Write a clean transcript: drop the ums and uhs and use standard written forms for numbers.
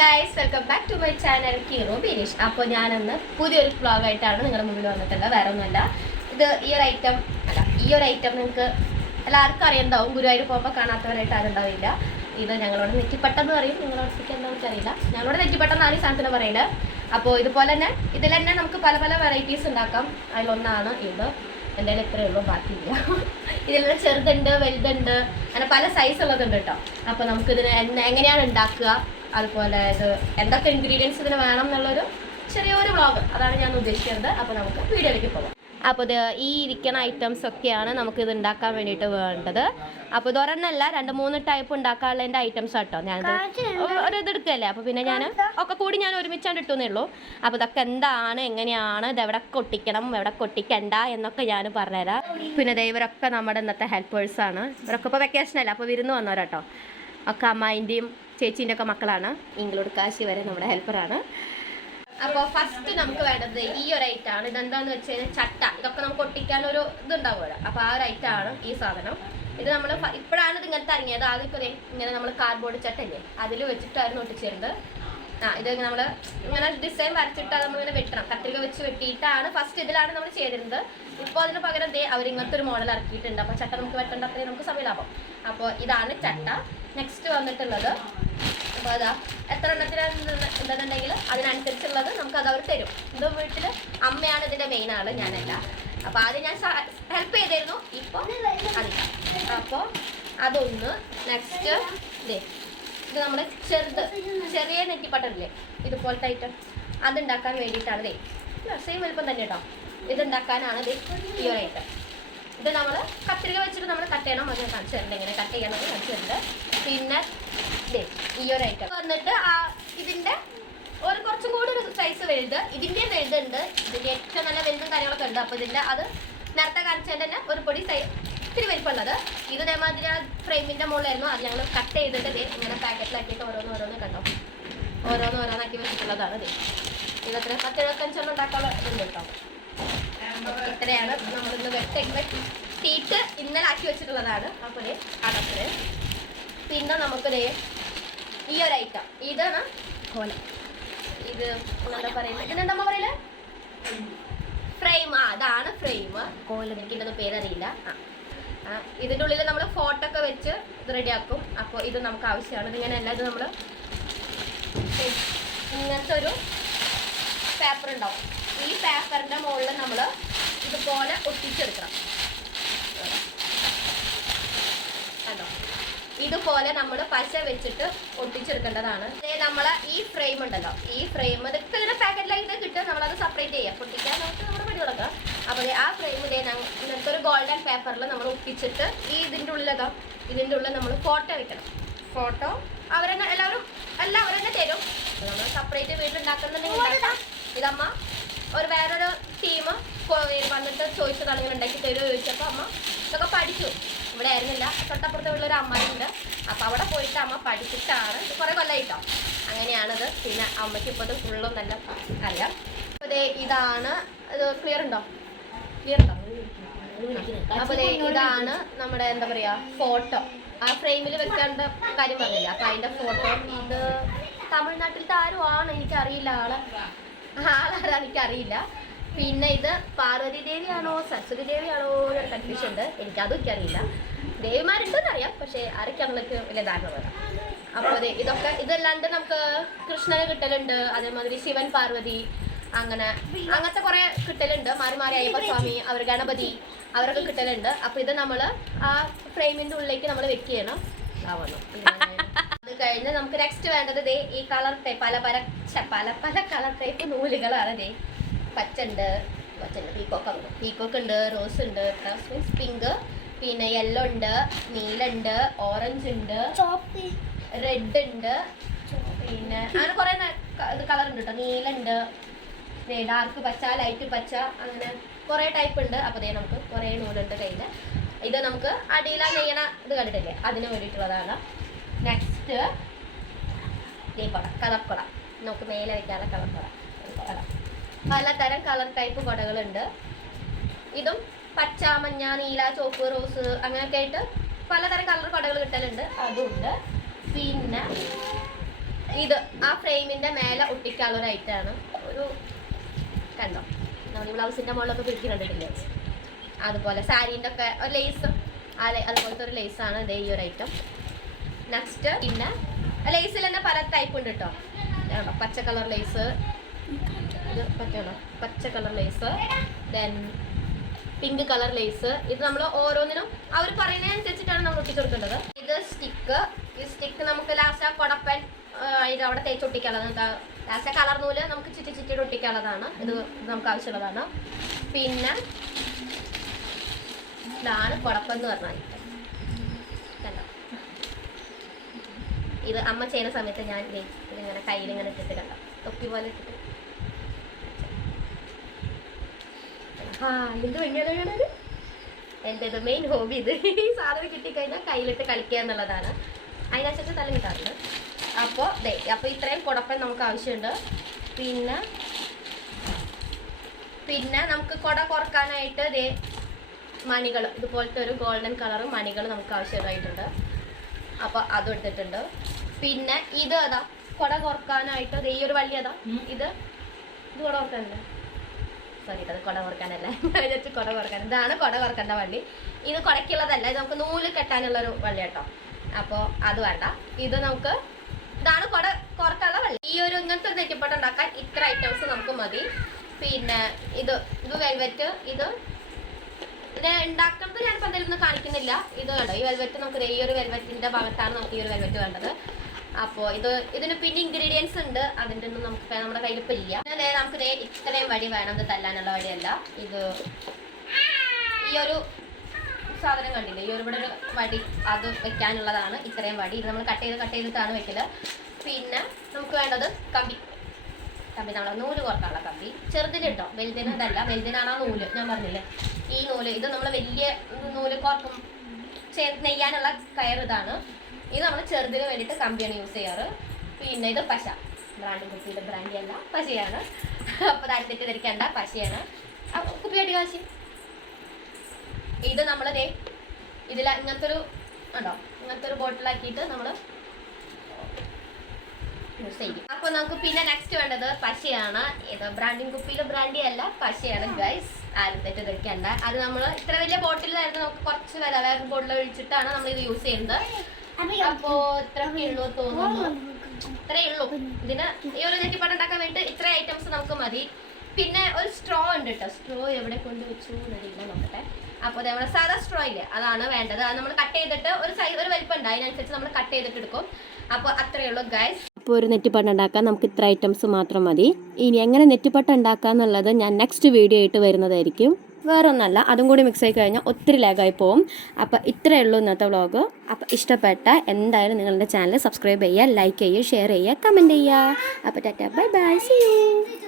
Guys, welcome back to my channel കീറോ ബിനീഷ്. അപ്പോൾ ഞാനന്ന് പുതിയൊരു വ്ളോഗായിട്ടാണ് നിങ്ങളുടെ മുമ്പിൽ വന്നിട്ടുള്ളത്. വേറെ ഒന്നുമല്ല, ഈ ഒരു ഐറ്റം നിങ്ങൾക്ക് എല്ലാവർക്കും അറിയുന്നുണ്ടാവും. ഗുരുവായൂർ പോകുമ്പോൾ കാണാത്തവരായിട്ട് ആരും ഉണ്ടാവില്ല. ഇത് ഞങ്ങളോട് നെറ്റിപ്പട്ടെന്ന് പറയും, നിങ്ങളോടത്തേക്ക് എന്താ എനിക്കറിയില്ല. ഞങ്ങളോട് നെറ്റിപ്പട്ടെന്നാണ് ഈ സാധനത്തിന് പറയുന്നത്. അപ്പോൾ ഇതുപോലെ തന്നെ ഇതിൽ തന്നെ നമുക്ക് പല പല വെറൈറ്റീസ് ഉണ്ടാക്കാം. അതിലൊന്നാണ് ഇത്. എന്തായാലും ഇത്രയേ ഉള്ളൂ, ബാക്കിയില്ല. ഇതിൽ ചെറുതുണ്ട്, വലുതുണ്ട്, അങ്ങനെ പല സൈസ് ഉള്ളതുണ്ട് കേട്ടോ. അപ്പോൾ നമുക്കിതിന് എങ്ങനെയാണ് ഉണ്ടാക്കുക, അതുപോലെ ഇത് എന്തൊക്കെ ഇൻഗ്രീഡിയൻസ് ഇതിന് വേണം എന്നുള്ളൊരു ചെറിയൊരു വ്ളോഗ്, അതാണ് ഞാൻ ഉദ്ദേശിക്കുന്നത്. അപ്പോൾ നമുക്ക് വീഡിയോയിലേക്ക് പോകാം. അപ്പോൾ ഇത് ഈ ഇരിക്കുന്ന ഐറ്റംസ് ഒക്കെയാണ് നമുക്കിത് ഉണ്ടാക്കാൻ വേണ്ടിയിട്ട് വേണ്ടത്. അപ്പോൾ ഇതൊരെണ്ണമല്ല, 2-3 ടൈപ്പ് ഉണ്ടാക്കാനുള്ളതിൻ്റെ ഐറ്റംസ് ആട്ടോ. ഞാനത് ഒരു ഇതെടുക്കുകയല്ലേ, അപ്പോൾ പിന്നെ ഞാൻ ഒക്കെ കൂടി ഞാൻ ഒരുമിച്ചാണ്ട് ഇട്ടുന്നേ ഉള്ളൂ. അപ്പോൾ ഇതൊക്കെ എന്താണ്, എങ്ങനെയാണ്, ഇത് എവിടെ കൊട്ടിക്കണം, എവിടെ കൊട്ടിക്കണ്ട എന്നൊക്കെ ഞാൻ പറഞ്ഞുതരാം. പിന്നെ ഇവരൊക്കെ നമ്മുടെ ഇന്നത്തെ ഹെൽപ്പേഴ്സാണ്. ഇവരൊക്കെ ഇപ്പോൾ വെക്കേഷനല്ല, അപ്പോൾ വിരുന്ന് വന്നവരാട്ടോ. ഒക്കെ അമ്മായിൻ്റെയും ചേച്ചീൻ്റെ ഒക്കെ മക്കളാണ്. ഇംഗ്ലൂഡ് കാശി വരെ നമ്മുടെ ഹെൽപ്പറാണ്. അപ്പോൾ ഫസ്റ്റ് നമുക്ക് വേണ്ടത് ഈ ഒരു ഐറ്റാണ്. ഇതെന്താന്ന് വെച്ച് കഴിഞ്ഞാൽ ചട്ട. ഇതൊക്കെ നമുക്ക് ഒട്ടിക്കാനൊരു ഇതുണ്ടാവുമല്ലോ, അപ്പോൾ ആ ഒരു ഐറ്റാണ് ഈ സാധനം. ഇത് നമ്മൾ ഇപ്പോഴാണ് ഇത് ഇങ്ങനത്തെ ഇറങ്ങിയത്. ആദ്യമൊക്കെ ഇങ്ങനെ നമ്മൾ കാർഡ്ബോർഡ് ചട്ടല്ലേ, അതിൽ വെച്ചിട്ടായിരുന്നു ഒട്ടിച്ചിരുന്നത്. ഇത് നമ്മൾ ഇങ്ങനെ ഡിസൈൻ വരച്ചിട്ട് അത് നമ്മളിങ്ങനെ വെട്ടണം, കത്രിക വെച്ച് വെട്ടിയിട്ടാണ് ഫസ്റ്റ് ഇതിലാണ് നമ്മൾ ചെയ്തിരുന്നത്. ഇപ്പോൾ അതിന് പകരം അവരിങ്ങനത്തെ ഒരു മോഡൽ ഇറക്കിയിട്ടുണ്ട്. അപ്പോൾ ചട്ട നമുക്ക് വെട്ടേണ്ട അത്രയും നമുക്ക് സമയം ലാഭം. അപ്പോൾ ഇതാണ് ചട്ട. നെക്സ്റ്റ് വന്നിട്ടുള്ളത്, അപ്പോൾ അതാ എത്ര എണ്ണത്തിനുണ്ടെങ്കിൽ അതിനനുസരിച്ചുള്ളത് നമുക്ക് അത് അവർ തരും. ഇത് വീട്ടിൽ അമ്മയാണ് ഇതിൻ്റെ മെയിൻ ആള്, ഞാനല്ല. അപ്പോൾ ആദ്യം ഞാൻ ഹെൽപ്പ് ചെയ്തിരുന്നു, ഇപ്പോൾ അതില്ല. അപ്പോൾ അതൊന്ന്. നെക്സ്റ്റ് ഇത് നമ്മൾ ചെറിയ നെറ്റിപ്പട്ടല്ലേ, ഇതുപോലത്തെ ഐറ്റം, അതുണ്ടാക്കാൻ വേണ്ടിയിട്ടാണ്. സെയിം വലുപ്പം തന്നെ കേട്ടോ. ഇതുണ്ടാക്കാനാണ് ഈ ഒരു ഐറ്റം. ഇത് നമ്മൾ കത്രിക വെച്ചിട്ട് നമ്മൾ കട്ട് ചെയ്യണം. അത് കാണിച്ചിട്ടുണ്ട്, എങ്ങനെ കട്ട് ചെയ്യണമെന്ന് കാണിച്ചിട്ടുണ്ട്. പിന്നെ ഈ ഒരു ഐറ്റം വന്നിട്ട് ഇതിൻ്റെ കുറച്ചും കൂടി ഒരു സൈസ് വലുത്, ഇതിൻ്റെ വലുതുണ്ട്, ഇതിൻ്റെ ഏറ്റവും നല്ല വലുതും കാര്യങ്ങളൊക്കെ ഉണ്ട്. അപ്പോൾ ഇതിൻ്റെ അത് നേരത്തെ കാണിച്ചതിൻ്റെ തന്നെ ഒരു പൊടി ഇത്തിരി വലിപ്പമുള്ളത്. ഇത് ഇതേമാതിരി ആ ഫ്രെയിമിൻ്റെ മുകളിലായിരുന്നു. അത് ഞങ്ങൾ കട്ട് ചെയ്തിട്ട് ഇങ്ങനെ പാക്കറ്റിലാക്കിയിട്ട് ഓരോന്ന് കണ്ടോ, ഓരോന്നാക്കി വെച്ചിട്ടുള്ളതാണ്. ഇതത്ര 10-75 ഉണ്ടാക്കാനുള്ള ഇതുണ്ട് കേട്ടോ. ഇത്രയാണ് നമ്മളിന്ന് വെട്ടിയിട്ട് ഇന്നലെ ആക്കി വെച്ചിട്ടുള്ളതാണ്. അപ്പോൾ അടപ്പില് പിന്നെ നമുക്കൊരു ഈ ഒരു ഐറ്റം, ഇതാണ് കോലം. ഇത് എന്താ പറയുന്നത്, ഇതിനെന്താ പറയല്, ഫ്രെയിം. അതാണ് ഫ്രെയിം. കോലം എനിക്കിൻ്റെ പേരറിയില്ല. ഇതിൻ്റെ ഉള്ളിൽ നമ്മൾ ഫോട്ടോ ഒക്കെ വെച്ച് ഇത് റെഡിയാക്കും. അപ്പോൾ ഇത് നമുക്ക് ആവശ്യമാണ്. ഇതിങ്ങനെയല്ല, ഇത് നമ്മൾ ഇങ്ങനത്തെ ഒരു പേപ്പർ ഉണ്ടാവും. ഈ പേപ്പറിൻ്റെ മുകളിൽ നമ്മൾ ഇതുപോലെ ഒട്ടിച്ചെടുക്കണം. കണ്ടോ, ഇതുപോലെ നമ്മൾ പശ വെച്ചിട്ട് ഒട്ടിച്ചെടുക്കേണ്ടതാണ്. നമ്മളെ ഈ ഫ്രെയിം ഉണ്ടല്ലോ, ഈ ഫ്രെയിം ഇതൊക്കെ ഇങ്ങനെ പാക്കറ്റിലായിട്ട് കിട്ടും. നമ്മളത് സെപ്പറേറ്റ് ചെയ്യാം, പൊട്ടിക്കാൻ നമുക്ക് നമ്മുടെ പണി തുടങ്ങാം. അപ്പോൾ ആ ഫ്രെയിം ഇങ്ങനത്തെ ഒരു ഗോൾഡൻ പേപ്പറിൽ നമ്മൾ ഒട്ടിച്ചിട്ട് ഇതിൻ്റെ ഉള്ളിൽ നമ്മൾ ഫോട്ടോ വെക്കണം. ഫോട്ടോ എല്ലാവരും അവരെന്നെ തരും. നമ്മൾ സെപ്പറേറ്റ് വീട്ടിലുണ്ടാക്കുന്നുണ്ടെങ്കിൽ ഇതമ്മ വേറൊരു ടീം വന്നിട്ട് ചോദിച്ചതാണ്, ഇങ്ങനെ ഉണ്ടാക്കി തരുമോ ചോദിച്ചപ്പോൾ അമ്മ ഇതൊക്കെ പഠിച്ചു. ഇവിടെ ആയിരുന്നില്ല, തൊട്ടപ്പുറത്തെ ഉള്ളൊരു അമ്മയുണ്ട്. അപ്പോൾ അവിടെ പോയിട്ട് അമ്മ പഠിച്ചിട്ടാണ്. കുറേ കൊല്ലമായിട്ടോ അങ്ങനെയാണത്. പിന്നെ അമ്മയ്ക്ക് ഇപ്പോൾ ഇത് ഫുള്ളും നല്ല അറിയാം. അപ്പോൾ ഇതാണ്, ഇത് ക്ലിയർ ഉണ്ടോ? അപ്പോൾ ഇതാണ് നമ്മുടെ എന്താ പറയുക ഫോട്ടോ. ആ ഫ്രെയിമിൽ വെക്കേണ്ട കാര്യം പറഞ്ഞില്ല, അപ്പോൾ അതിൻ്റെ ഫോട്ടോ. ഇത് തമിഴ്നാട്ടിലത്തെ ആരും ആണ്, എനിക്കറിയില്ല ആളാരാ എനിക്കറിയില്ല. പിന്നെ ഇത് പാർവതി ദേവിയാണോ സരസ്വതി ദേവിയാണോ എന്നൊരു കൺഫ്യൂഷൻ ഉണ്ട്. എനിക്കതും എനിക്കറിയില്ല. ദേവിമാരുണ്ടെന്ന് അറിയാം, പക്ഷേ ആരൊക്കെയാണെന്നൊക്കെ വലിയ ധാരണ വരാം. അപ്പോൾ ഇതല്ലാണ്ട് നമുക്ക് കൃഷ്ണന് കിട്ടലുണ്ട്, അതേമാതിരി ശിവൻ പാർവതി അങ്ങനത്തെ കുറേ കിട്ടലുണ്ട്. മാറി അയ്യപ്പസ്വാമി, അവർ ഗണപതി, അവരൊക്കെ കിട്ടലുണ്ട്. അപ്പോൾ ഇത് നമ്മൾ ആ ഫ്രെയിമിൻ്റെ ഉള്ളിലേക്ക് നമ്മൾ വെക്ക് ചെയ്യണം. അത് കഴിഞ്ഞ് നമുക്ക് നെക്സ്റ്റ് വേണ്ടത് ഈ കളർ ടൈപ്പ്, പല പല കളർ ടൈപ്പ് നൂലുകളാണ്. പച്ചുണ്ട്, പീക്കോക്ക് ഉണ്ട്, റോസ് ഉണ്ട്, മീൻസ് പിങ്ക്, പിന്നെ യെല്ലോ ഉണ്ട്, നീലുണ്ട്, ഓറഞ്ച് ഉണ്ട്, റെഡ് ഉണ്ട്, പിന്നെ അങ്ങനെ കുറേ കളർ ഉണ്ട് കേട്ടോ. നീലുണ്ട്, ഡാർക്ക് പച്ച, ലൈറ്റ് പച്ച, അങ്ങനെ കുറേ ടൈപ്പ് ഉണ്ട്. അപ്പോൾ നമുക്ക് കുറേ നൂലുണ്ട് കയ്യിൽ. ഇത് നമുക്ക് അടിയില നെയ്യണ ഇത് കണ്ടിട്ടില്ലേ, അതിന് വേണ്ടിയിട്ടുള്ളതാണ്. നെക്സ്റ്റ് കളർക്കൊട, നമുക്ക് മേലെ വയ്ക്കാനുള്ള കളർക്കൊട. പലതരം കളർ ടൈപ്പ് കുടകളുണ്ട്. ഇതും പച്ച, മഞ്ഞ, നീല, ചുവപ്പ്, റോസ് അങ്ങനെയൊക്കെ ആയിട്ട് പലതരം കളർ കുടകൾ കിട്ടലുണ്ട്, അതുണ്ട്. പിന്നെ ഇത് ആ ഫ്രെയിമിന്റെ മേലെ ഒട്ടിക്കാനുള്ള ഒരു ഐറ്റമാണ്. ഒരു കണ്ടോ നമ്മൾ ബ്ലൗസിന്റെ മുകളിലൊക്കെ പിടിച്ച് കണ്ടിട്ടില്ലേ, അതുപോലെ സാരീൻ്റെ ഒക്കെ ഒരു ലേസ്, അതുപോലത്തെ ഒരു ലേസാണ് ഇതേ ഈ ഒരു ഐറ്റം. നെക്സ്റ്റ് പിന്നെ ലേസിൽ തന്നെ പല ടൈപ്പ് ഉണ്ട് കേട്ടോ. പച്ച കളർ ലേസ്, ഇത് പറ്റണോ പച്ച colour lace, then pink colour lace. ഇത് നമ്മൾ ഓരോന്നിനും അവർ പറയുന്നതിനനുസരിച്ചിട്ടാണ് നമ്മൾ ഒട്ടിച്ചു കൊടുക്കേണ്ടത്. ഇത് സ്റ്റിക്ക്. ഈ സ്റ്റിക്ക് നമുക്ക് ലാസ്റ്റ് ആ കൊടപ്പൻ ഇത് അവിടെ തേച്ചൊട്ടിക്കാനുള്ളത്. ലാസ്റ്റ് കളർ നൂല് നമുക്ക് ചുറ്റി ഒട്ടിക്കാനുള്ളതാണ്. ഇത് നമുക്ക് ആവശ്യമുള്ളതാണ്. പിന്നെ ഇതാണ് കൊടപ്പൻ എന്ന് പറഞ്ഞാൽ. കണ്ടോ, ഇത് അമ്മ ചെയ്യുന്ന സമയത്ത് ഞാൻ ഇതിങ്ങനെ കയ്യിലിങ്ങനെ ഇട്ടിട്ട് കണ്ടോ, തൊപ്പി പോലെ ഇട്ടിട്ട്. എന്ത് ഭംഗിയാണ്. എൻ്റെ ഇത് മെയിൻ ഹോബി ഇത്. ഈ സാധനം കിട്ടിക്കഴിഞ്ഞാൽ കയ്യിലിട്ട് കളിക്കുക എന്നുള്ളതാണ്. അതിനനുസരിച്ച് തല കിട്ടാറുണ്ട്. അപ്പോൾ ഇത്രയും കുടപ്പൻ നമുക്ക് ആവശ്യമുണ്ട്. പിന്നെ നമുക്ക് കുട കുറക്കാനായിട്ട് മണികൾ, ഇതുപോലത്തെ ഒരു ഗോൾഡൻ കളർ മണികൾ നമുക്ക് ആവശ്യമായിട്ടുണ്ട്. അപ്പോൾ അതും എടുത്തിട്ടുണ്ട്. പിന്നെ ഇത് അതാ കുട കുറക്കാനായിട്ട് ഈ ഒരു വള്ളി അതാ, ഇത് കുട കുറക്കാനല്ലേ, സോറി അത് കുട കുറക്കാനല്ല, ജസ്റ്റ് കുട കുറക്കാൻ. ഇതാണ് കുട കുറക്കേണ്ട വള്ളി. ഇത് കുടയ്ക്കുള്ളതല്ല, ഇത് നമുക്ക് നൂല് കെട്ടാനുള്ളൊരു വള്ളി കേട്ടോ. അപ്പോൾ അത് വേണ്ട. ഇതാണ് കുട കുറക്കാനുള്ള വള്ളി. ഈ ഒരു ഇങ്ങനത്തെ ഒരു നെറ്റിപ്പട്ട ഉണ്ടാക്കാൻ ഇത്ര ഐറ്റംസ് നമുക്ക് മതി. പിന്നെ ഇത് വെൽവെറ്റ്. ഇത് ഉണ്ടാക്കുന്നത് ഞാനിപ്പോൾ എന്തായാലും ഒന്നും കാണിക്കുന്നില്ല. ഇത് വേണ്ട, ഈ വെൽവെറ്റ് നമുക്ക് ഈ ഒരു വെൽവെറ്റിന്റെ ഭാഗത്താണ് നമുക്ക് ഈ ഒരു വെൽവെറ്റ് വേണ്ടത്. അപ്പോൾ ഇതിന് പിന്നെ ഇൻഗ്രീഡിയൻസ് ഉണ്ട്, അതിൻ്റെ ഒന്നും നമ്മുടെ കയ്യിൽ ഇപ്പം ഇല്ല. നമുക്ക് ഇത്രയും വടി വേണം, ഇത് തല്ലാനുള്ള വടിയല്ല. ഇത് ഈ ഒരു സാധനം കണ്ടില്ലേ, ഈ ഇവിടെ ഒരു വടി, അത് വെക്കാനുള്ളതാണ് ഇത്രയും വടി. ഇത് നമ്മൾ കട്ട് ചെയ്തിട്ടാണ് വെക്കല്. പിന്നെ നമുക്ക് വേണ്ടത് കമ്പി നമ്മൾ നൂല് കോർക്കാനുള്ള കമ്പി. ചെറുതിനുണ്ടോ, വലുതിന് ഇതല്ല, വലുതിനാണ് ആ നൂല് ഞാൻ പറഞ്ഞില്ലേ, ഈ നൂല്. ഇത് നമ്മൾ വലിയ നൂല് കോർക്കും നെയ്യാനുള്ള കയർ ഇതാണ്. ഇത് നമ്മൾ ചെറുതിന് വേണ്ടിയിട്ട് കമ്പിയാണ് യൂസ് ചെയ്യാറ്. പിന്നെ ഇത് പശ, ബ്രാൻഡ് കുപ്പിയുടെ ബ്രാൻഡി അല്ല, പശയാണ്. അപ്പോൾ താരത്തിട്ട് ധരിക്കേണ്ട പശയാണ്. കുപ്പിയായിട്ട് കാശി. ഇത് നമ്മൾ ഇതിൽ ഇങ്ങനത്തെ ഒരു ബോട്ടിലാക്കിയിട്ട് നമ്മൾ യൂസ് ചെയ്യും. അപ്പോൾ നമുക്ക് പിന്നെ നെക്സ്റ്റ് വേണ്ടത് പശയാണ്. ഇത് ബ്രാൻഡിങ് കുപ്പിയിലെ ബ്രാൻഡി അല്ല, പശയാണ് ഗൈസ്. ആരും തെറ്റ് ധരിക്കേണ്ട. അത് നമ്മൾ ഇത്ര വലിയ ബോട്ടിലായിരുന്നു, നമുക്ക് കുറച്ച് വേറെ ബോട്ടിൽ ഒഴിച്ചിട്ടാണ് നമ്മൾ ഇത് യൂസ് ചെയ്യുന്നത്. അപ്പോൾ ഇത്രയൊക്കെ ഉള്ളൂ തോന്നുന്നു. ഇത്രയേ ഉള്ളൂ. ഇതിന് ഈ ഒരു നെറ്റിപ്പട്ട ഉണ്ടാക്കാൻ വേണ്ടി ഇത്ര ഐറ്റംസ് നമുക്ക് മതി. പിന്നെ ഒരു സ്ട്രോ ഉണ്ട് കേട്ടോ. സ്ട്രോ എവിടെ കൊണ്ട് വെച്ചു എന്നറിയില്ല, നോക്കട്ടെ. അപ്പോൾ നമ്മുടെ സാധാ സ്ട്രോ ഇല്ലേ, അതാണ് വേണ്ടത്. അത് നമ്മൾ കട്ട് ചെയ്തിട്ട് ഒരു വലിപ്പം ഉണ്ട്, അതിനനുസരിച്ച് നമ്മൾ കട്ട് ചെയ്തിട്ട് എടുക്കും. അപ്പോൾ അത്രയേ ഉള്ളൂ ഗൈസ്. അപ്പോൾ ഒരു നെറ്റിപ്പട്ട ഉണ്ടാക്കാൻ നമുക്ക് ഇത്ര ഐറ്റംസ് മാത്രം മതി. ഇനി എങ്ങനെ നെറ്റിപ്പട്ട ഉണ്ടാക്കുക എന്നുള്ളത് ഞാൻ നെക്സ്റ്റ് വീഡിയോ ആയിട്ട് വരുന്നതായിരിക്കും. വേറെ ഒന്നല്ല, അതും കൂടി മിക്സ് ആയി കഴിഞ്ഞാൽ ഒത്തിരി ലാഗായി പോവും. അപ്പോൾ ഇത്രയേ ഉള്ളൂ ഇന്നത്തെ വ്ളോഗ്. അപ്പോൾ ഇഷ്ടപ്പെട്ട എന്തായാലും നിങ്ങളുടെ ചാനൽ സബ്സ്ക്രൈബ് ചെയ്യുക, ലൈക്ക് ചെയ്യുക, ഷെയർ ചെയ്യുക, കമൻറ്റ് ചെയ്യുക. അപ്പോൾ tata, bye bye, see U.